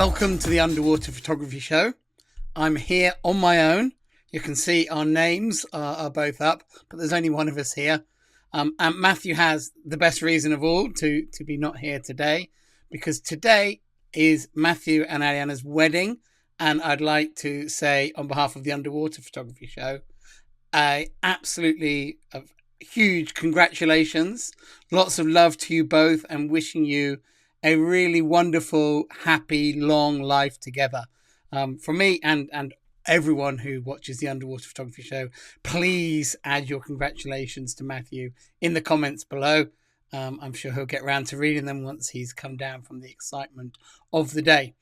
Welcome to the Underwater Photography Show. I'm here on my own. You can see our names are both up, but there's only one of us here. And Matthew has the best reason of all to be not here today, because today is Matthew and Ariana's wedding. And I'd like to say on behalf of the Underwater Photography Show, absolutely huge congratulations. Lots of love to you both and wishing you a really wonderful, happy, long life together. From me and everyone who watches the Underwater Photography Show, please add your congratulations to Matthew in the comments below. I'm sure he'll get around to reading them once he's come down from the excitement of the day.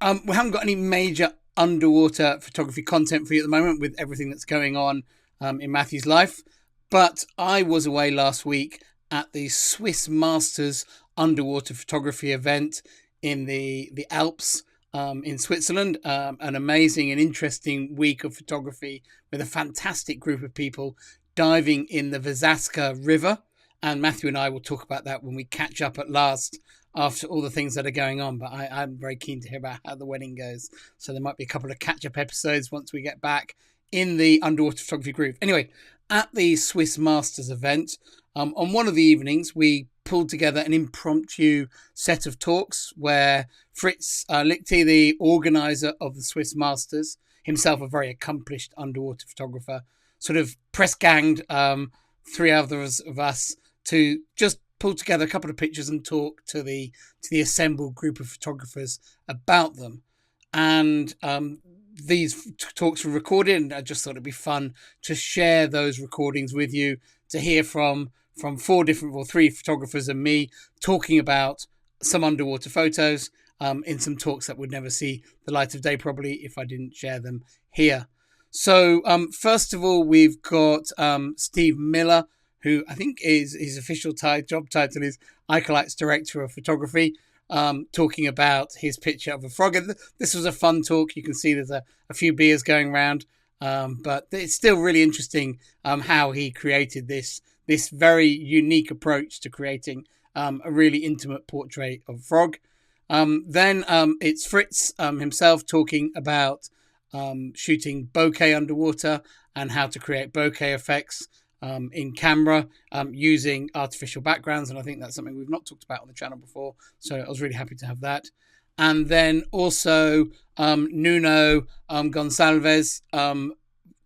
We haven't got any major underwater photography content for you at the moment with everything that's going on in Matthew's life, but I was away last week at the Swiss Masters underwater photography event in the Alps in Switzerland. An amazing and interesting week of photography with a fantastic group of people diving in the Vesaska River. And Matthew and I will talk about that when we catch up at last after all the things that are going on. But I'm very keen to hear about how the wedding goes. So there might be a couple of catch-up episodes once we get back in the underwater photography groove. Anyway, at the Swiss Masters event, on one of the evenings, we pulled together an impromptu set of talks where Fritz Lichty, the organizer of the Swiss Masters, himself a very accomplished underwater photographer, sort of press ganged three others of us to just pull together a couple of pictures and talk to the assembled group of photographers about them. And these talks were recorded, and I just thought it'd be fun to share those recordings with you, to hear from three photographers and me talking about some underwater photos in some talks that would never see the light of day probably if I didn't share them here. So first of all, we've got Steve Miller, who I think is his official job title is Acolyte's Director of Photography, talking about his picture of a frog. And this was a fun talk. You can see there's a few beers going around, but it's still really interesting how he created this very unique approach to creating a really intimate portrait of a frog. Then it's Fritz himself talking about shooting bokeh underwater and how to create bokeh effects in camera using artificial backgrounds. And I think that's something we've not talked about on the channel before. So I was really happy to have that. And then also Nuno Goncalves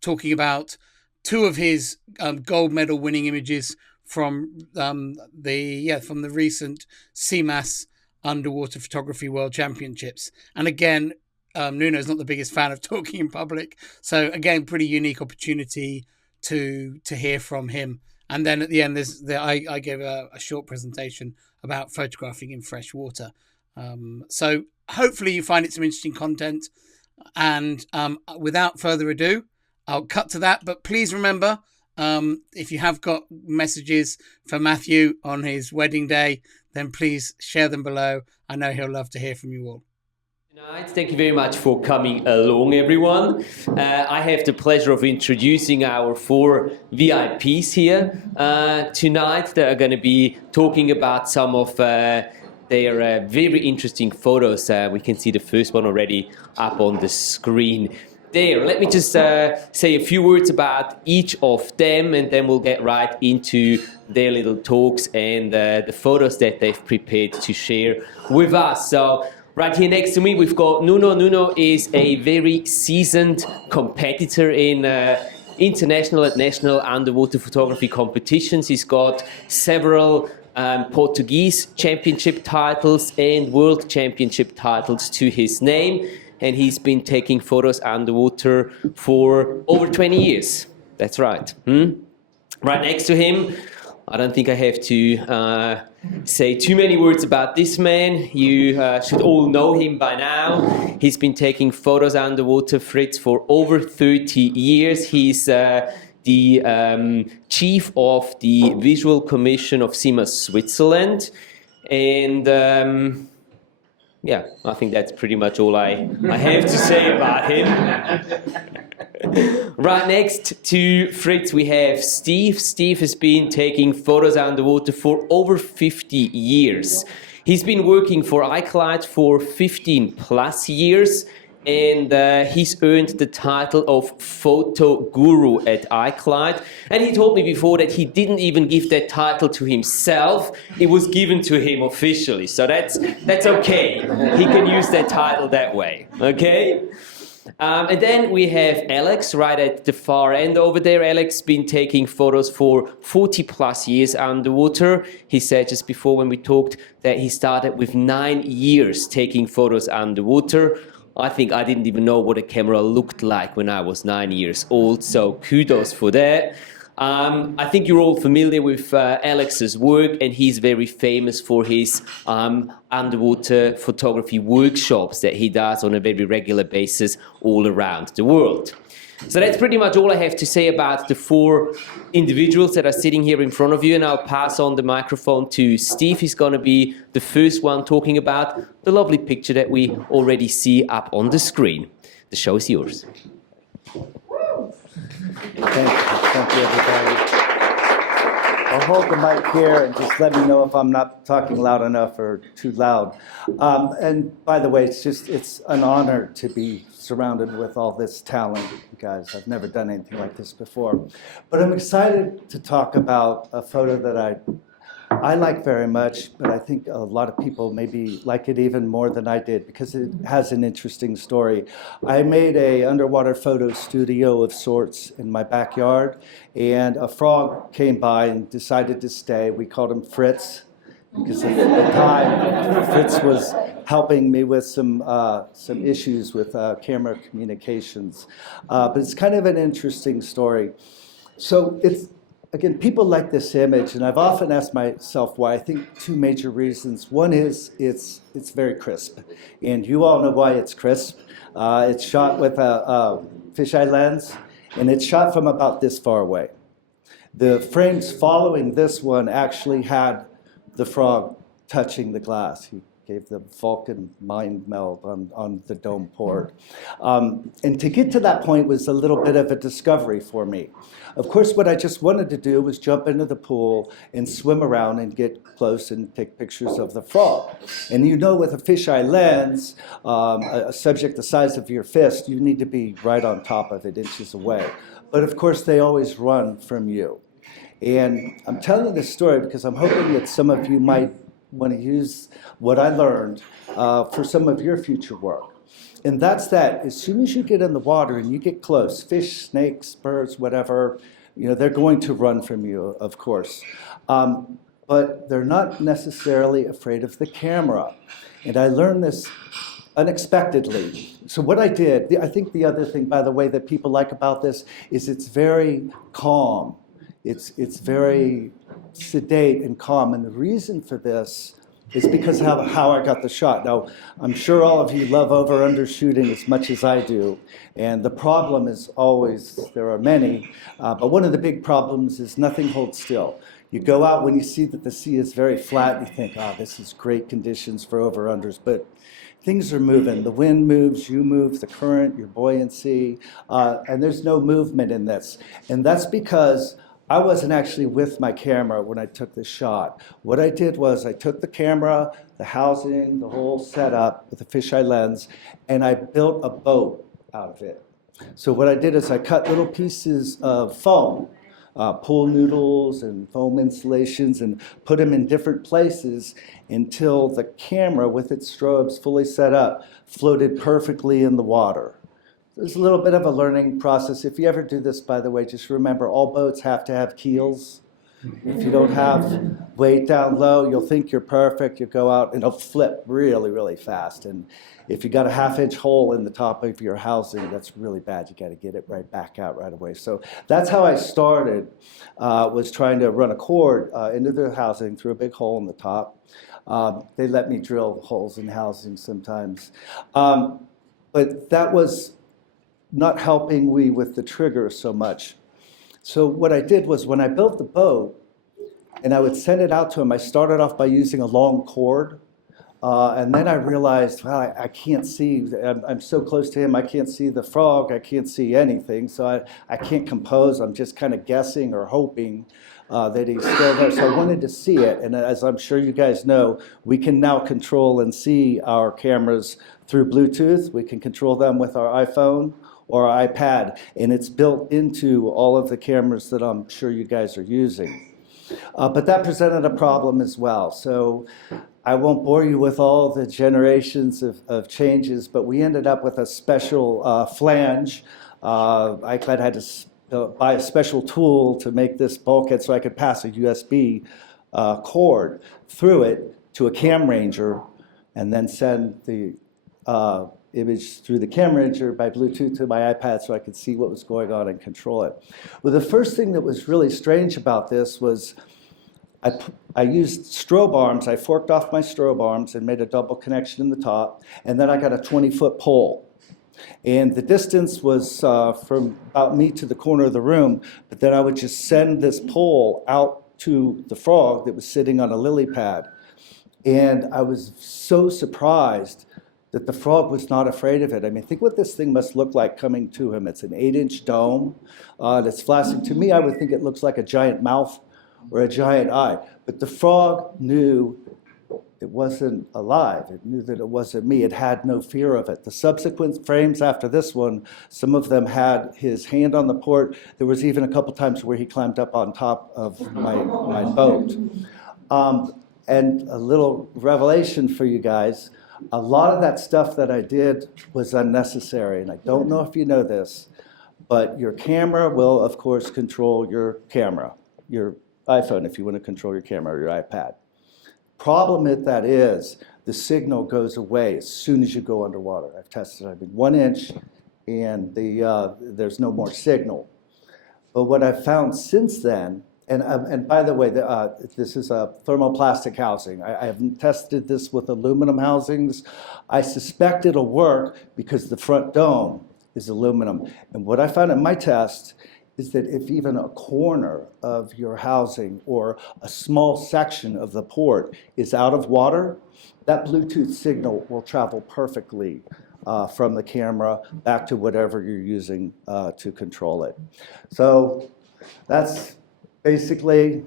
talking about two of his gold medal winning images from the recent CMAS Underwater Photography World Championships. And again, Nuno's not the biggest fan of talking in public, so again, pretty unique opportunity to hear from him. And then at the end, I gave a short presentation about photographing in fresh water. So hopefully you find it some interesting content. And without further ado, I'll cut to that. But please remember, if you have got messages for Matthew on his wedding day, then please share them below. I know he'll love to hear from you all. Thank you very much for coming along, everyone. I have the pleasure of introducing our four VIPs here tonight. They are going to be talking about some of their very interesting photos. We can see the first one already up on the screen. There, let me just say a few words about each of them, and then we'll get right into their little talks and the photos that they've prepared to share with us. So right here next to me, we've got Nuno. Nuno is a very seasoned competitor in international and national underwater photography competitions. He's got several Portuguese championship titles and world championship titles to his name. And he's been taking photos underwater for over 20 years. That's right. Right next to him, I don't think I have to say too many words about this man. You should all know him by now. He's been taking photos underwater, Fritz, for over 30 years. He's the chief of the Visual Commission of CMAS Switzerland. And yeah, I think that's pretty much all I have to say about him. Right next to Fritz, we have Steve. Steve has been taking photos underwater for over 50 years. He's been working for iCloud for 15 plus years, and he's earned the title of photo guru at iCloud. And he told me before that he didn't even give that title to himself. It was given to him officially. So that's okay. He can use that title that way. Okay? And then we have Alex right at the far end over there. Alex been taking photos for 40 plus years underwater. He said just before when we talked that he started with 9 years taking photos underwater. I think I didn't even know what a camera looked like when I was 9 years old, so kudos for that. I think you're all familiar with Alex's work, and he's very famous for his underwater photography workshops that he does on a very regular basis all around the world. So that's pretty much all I have to say about the 4 individuals that are sitting here in front of you, and I'll pass on the microphone to Steve. He's going to be the first one talking about the lovely picture that we already see up on the screen. The show is yours. Thank you, everybody. I'll hold the mic here and just let me know if I'm not talking loud enough or too loud. And by the way, it's an honor to be surrounded with all this talent, you guys. I've never done anything like this before. But I'm excited to talk about a photo that I like very much, but I think a lot of people maybe like it even more than I did because it has an interesting story. I made a underwater photo studio of sorts in my backyard, and a frog came by and decided to stay. We called him Fritz because at the time Fritz was helping me with some issues with camera communications. But it's kind of an interesting story. So again, people like this image, and I've often asked myself why. I think 2 major reasons. One is it's very crisp, and you all know why it's crisp. It's shot with a fisheye lens, and it's shot from about this far away. The frames following this one actually had the frog touching the glass. He gave the Vulcan mind meld on the dome port. And to get to that point was a little bit of a discovery for me. Of course, what I just wanted to do was jump into the pool and swim around and get close and take pictures of the frog. And you know, with a fisheye lens, a subject the size of your fist, you need to be right on top of it, inches away. But of course, they always run from you. And I'm telling this story because I'm hoping that some of you might want to use what I learned for some of your future work. And that's that as soon as you get in the water and you get close, fish, snakes, birds, whatever, they're going to run from you, of course. But they're not necessarily afraid of the camera. And I learned this unexpectedly. So what I did, I think the other thing, by the way, that people like about this is it's very calm. It's very sedate and calm. And the reason for this is because how I got the shot. Now, I'm sure all of you love over-under shooting as much as I do. And the problem is always, there are many, but one of the big problems is nothing holds still. You go out when you see that the sea is very flat, you think, this is great conditions for over-unders, but things are moving. The wind moves, you move, the current, your buoyancy, and there's no movement in this. And that's because I wasn't actually with my camera when I took the shot. What I did was I took the camera, the housing, the whole setup with a fisheye lens, and I built a boat out of it. So what I did is I cut little pieces of foam, pool noodles and foam installations, and put them in different places until the camera, with its strobes fully set up, floated perfectly in the water. There's a little bit of a learning process. If you ever do this, by the way, just remember all boats have to have keels. If you don't have weight down low, you'll think you're perfect. You'll go out and it'll flip really, really fast. And if you got a 1/2-inch hole in the top of your housing, that's really bad. You got to get it right back out right away. So that's how I started, was trying to run a cord into the housing through a big hole in the top. They let me drill holes in housing sometimes. But that was not helping me with the trigger so much. So what I did was when I built the boat and I would send it out to him, I started off by using a long cord. And then I realized, well, I can't see, I'm so close to him, I can't see the frog, I can't see anything, so I can't compose, I'm just kind of guessing or hoping. that he's still there. So I wanted to see it, and as I'm sure you guys know, we can now control and see our cameras through Bluetooth. We can control them with our iPhone or our iPad, and it's built into all of the cameras that I'm sure you guys are using. But that presented a problem as well. So I won't bore you with all the generations of changes, but we ended up with a special flange. iCloud had to buy a special tool to make this bulkhead so I could pass a USB cord through it to a cam ranger and then send the image through the cam ranger by Bluetooth to my iPad so I could see what was going on and control it. Well, the first thing that was really strange about this was I used strobe arms. I forked off my strobe arms and made a double connection in the top, and then I got a 20-foot pole. And the distance was from about me to the corner of the room, but then I would just send this pole out to the frog that was sitting on a lily pad. And I was so surprised that the frog was not afraid of it. I mean, think what this thing must look like coming to him. It's an 8-inch dome that's flashing. To me, I would think it looks like a giant mouth or a giant eye. But the frog knew it wasn't alive. It knew that it wasn't me. It had no fear of it. The subsequent frames after this one, some of them had his hand on the port. There was even a couple times where he climbed up on top of my boat. And a little revelation for you guys, a lot of that stuff that I did was unnecessary. And I don't know if you know this, but your camera will, of course, control your camera, your iPhone if you want to control your camera, or your iPad. Problem with that is the signal goes away as soon as you go underwater. I've tested it. I mean, 1 inch and there's no more signal. But what I've found since then, and by the way, this is a thermoplastic housing. I haven't tested this with aluminum housings. I suspect it'll work because the front dome is aluminum. And what I found in my test is that if even a corner of your housing or a small section of the port is out of water, that Bluetooth signal will travel perfectly from the camera back to whatever you're using to control it. So that's basically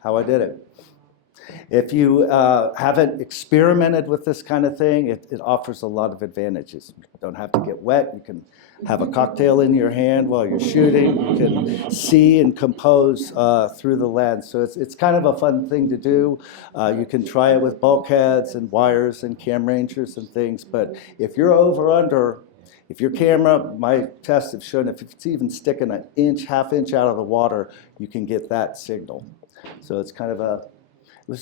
how I did it. If you haven't experimented with this kind of thing, it offers a lot of advantages. You don't have to get wet. You can have a cocktail in your hand while you're shooting. You can see and compose through the lens. So it's kind of a fun thing to do. You can try it with bulkheads and wires and cam rangers and things. But if you're over under, if your camera, my tests have shown if it's even sticking an inch, half inch out of the water, you can get that signal. So it's kind of it was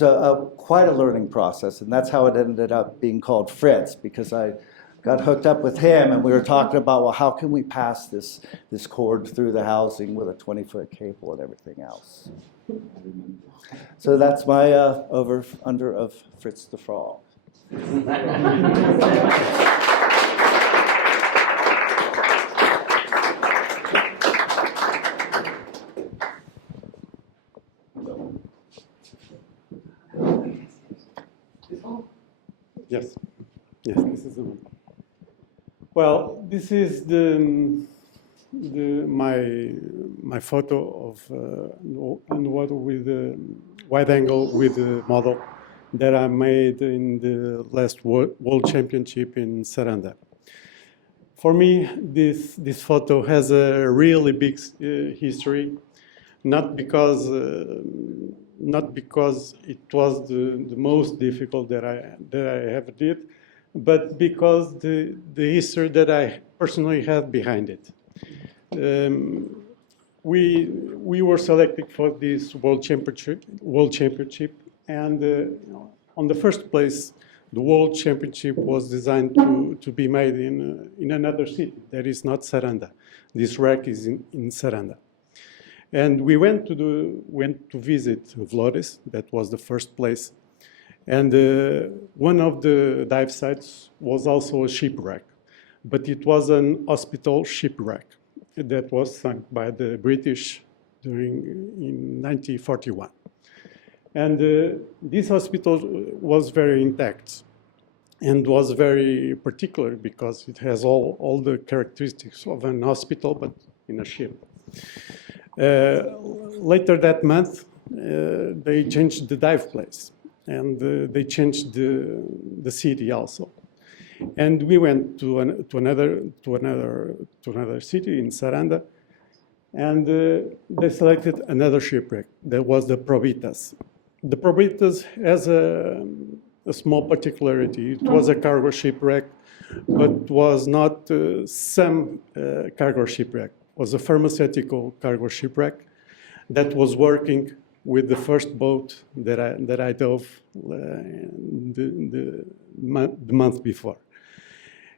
quite a learning process, and that's how it ended up being called Fritz, because I got hooked up with him, and we were talking about, well, how can we pass this cord through the housing with a 20-foot cable and everything else. So that's my over-under of Fritz the Frog. Yes, this is the one. Well, this is my photo of underwater with wide angle with the model that I made in the last World Championship in Saranda. For me, this photo has a really big history, not because it was the most difficult that I ever did, but because the history that I personally had behind it. We were selected for this World Championship, and on the first place, the World Championship was designed to be made in another city that is not Saranda. This wreck is in Saranda. And we went to visit Vlores. That was the first place. And one of the dive sites was also a shipwreck, but it was an hospital shipwreck that was sunk by the British in 1941. And this hospital was very intact and was very particular because it has all the characteristics of an hospital, but in a ship. Later that month, they changed the dive place, and they changed the city also. And we went to another city in Saranda, and they selected another shipwreck. That was the Probitas. The Probitas has a small particularity. It was a cargo shipwreck, but was not some cargo shipwreck. It was a pharmaceutical cargo shipwreck that was working with the first boat that I dove the month before.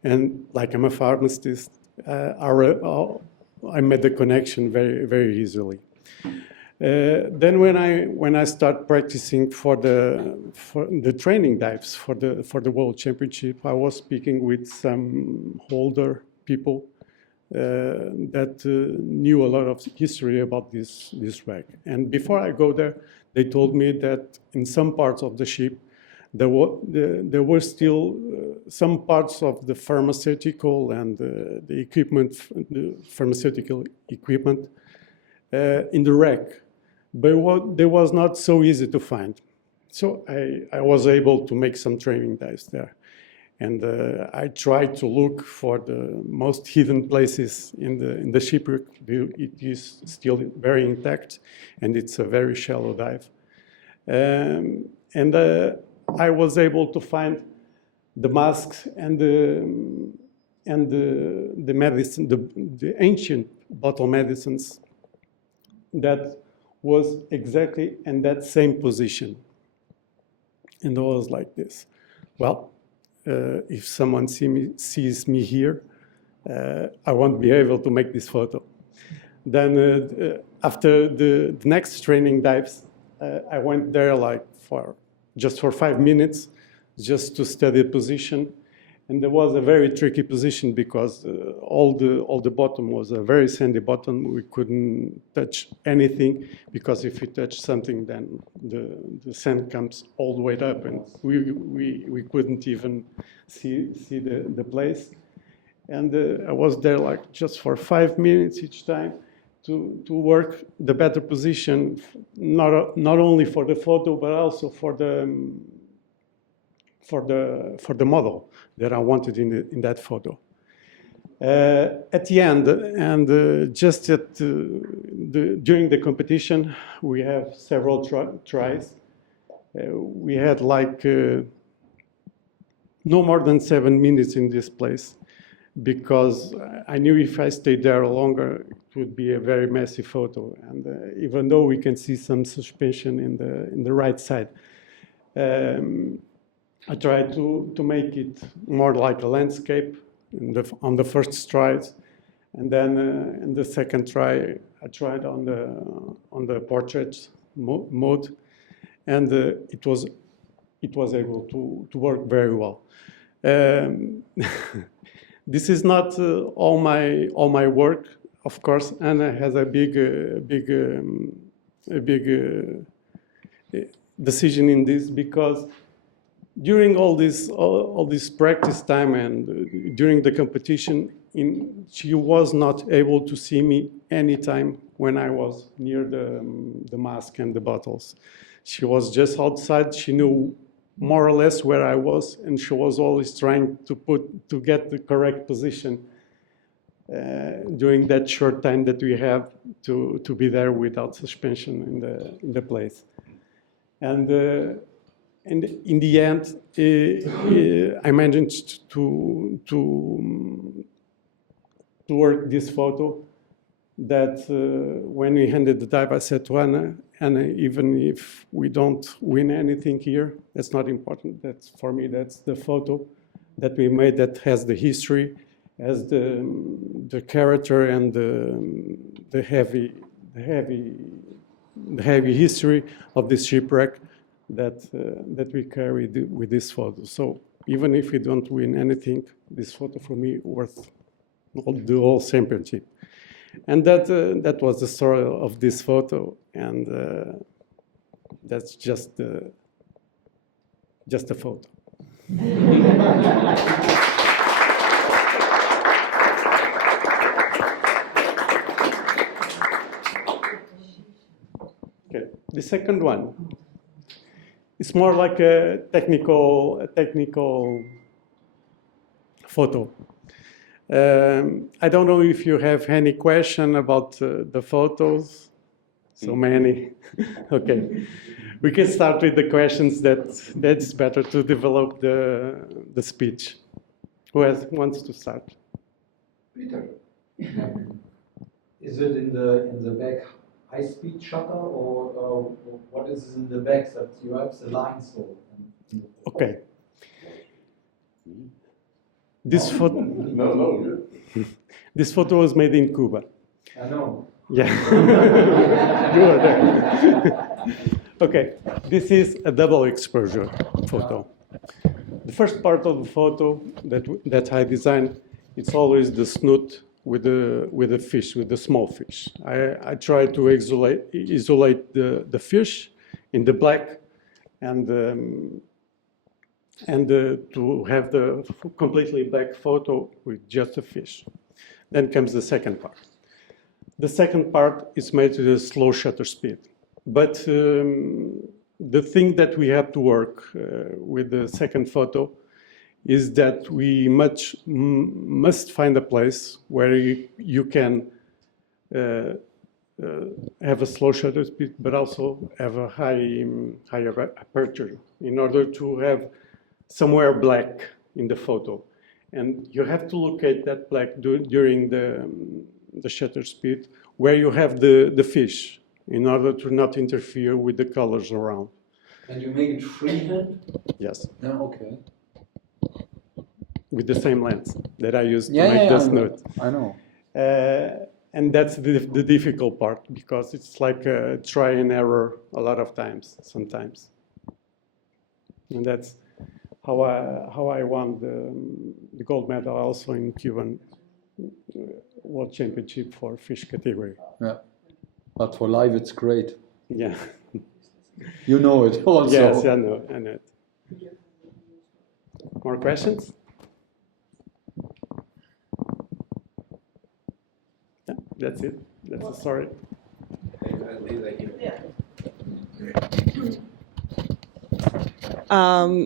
And like I'm a pharmacist, I made the connection very, very easily. Then when I start practicing for the training dives for the World Championship, I was speaking with some older people that knew a lot of history about this wreck. And before I go there, they told me that in some parts of the ship, there were still some parts of the pharmaceutical and the equipment, the pharmaceutical equipment in the wreck, but they was not so easy to find. So I was able to make some training dives there. And I tried to look for the most hidden places in the shipwreck. It is still very intact, and it's a very shallow dive. I was able to find the masks and the medicine, the ancient bottle medicines that was exactly in that same position. And I was like this. Well, if someone sees me here, I won't be able to make this photo. Then after the next training dives, I went there like just for 5 minutes, just to study the position. And there was a very tricky position because all the bottom was a very sandy bottom. We couldn't touch anything because if we touch something, then the sand comes all the way up, and we couldn't even see the place. And I was there like just for 5 minutes each time to work the better position, not only for the photo but also for the model that I wanted in that photo. At the end, and just during the competition, we have several tries. We had like no more than 7 minutes in this place, because I knew if I stayed there longer, it would be a very messy photo. And even though we can see some suspension in the right side, I tried to make it more like a landscape on the first tries, and then in the second try, I tried on the portrait mode, and it was able to work very well. This is not all my work, of course. Anna has a big decision in this, because during all this practice time and during the competition, she was not able to see me anytime when I was near the mask and the bottles. She was just outside. She knew more or less where I was, and she was always trying to get the correct position during that short time that we have to be there without suspension in the place. And in the end, I managed to work this photo that when we handed the dive, I said to Anna, even if we don't win anything here, that's not important. For me, that's the photo that we made that has the history, has the character and the heavy history of this shipwreck that we carry with this photo. So even if we don't win anything, this photo for me worth the whole championship. And that was the story of this photo, and that's just a photo. second one, it's more like a technical photo. I don't know if you have any question about the photos. So many. Okay, we can start with the questions. That's better to develop the speech. Who wants to start? Peter, is it in the back high-speed shutter, or what is in the back that you have the lines for? Okay. This photo. No. This photo was made in Cuba. I know. Yeah. You were there. Okay. This is a double exposure photo. The first part of the photo that I designed, it's always the snoot with the fish, with the small fish. I try to isolate the fish in the black and to have the completely black photo with just the fish. Then comes the second part. The second part is made with a slow shutter speed. But the thing that we have to work with the second photo is that we must find a place where you can have a slow shutter speed, but also have a higher aperture in order to have somewhere black in the photo. And you have to locate that black during the shutter speed where you have the fish in order to not interfere with the colors around. And you make it freehand? Yes. Yeah, okay. With the same lens that I used to make the snoot. I know. And that's the difficult part, because it's like a try and error a lot of times, sometimes. And that's how I won the gold medal also in Cuban World Championship for fish category. Yeah. But for live, it's great. Yeah. You know it also. Yes, I know it. More questions? Yeah, that's it. That's the story.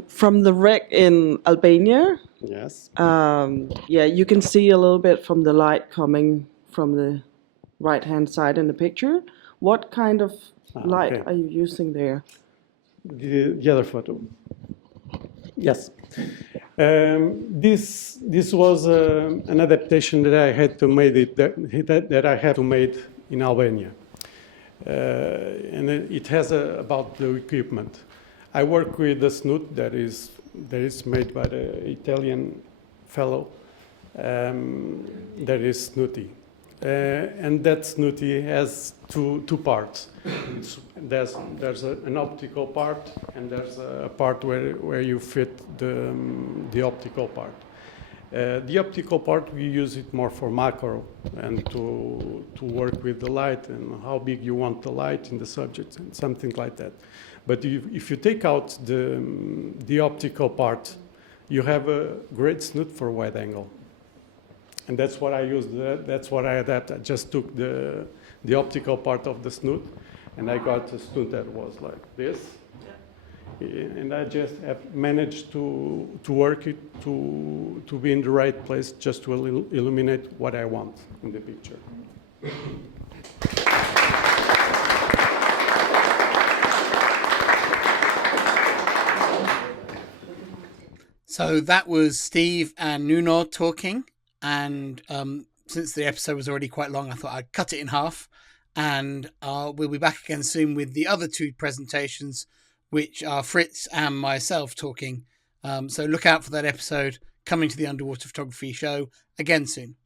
From the wreck in Albania, Yes. yeah, you can see a little bit from the light coming from the right-hand side in the picture. What kind of light okay. are you using there? The other photo. Yes. This was an adaptation that I had to make that I had to make in Albania, and it has about the equipment. I work with a snoot that is made by the Italian fellow that is snooty. And that snooty has two parts. There's an optical part, and there's a part where you fit the optical part. The optical part, we use it more for macro and to work with the light and how big you want the light in the subject and something like that. But if you take out the optical part, you have a great snoot for wide angle. And that's what I used. That's what I adapted. I just took the optical part of the snoot, and I got a snoot that was like this. And I just have managed to work it to be in the right place, just to illuminate what I want in the picture. So that was Steve and Nuno talking. And since the episode was already quite long, I thought I'd cut it in half. And we'll be back again soon with the other two presentations, which are Fritz and myself talking. So look out for that episode coming to the Underwater Photography Show again soon.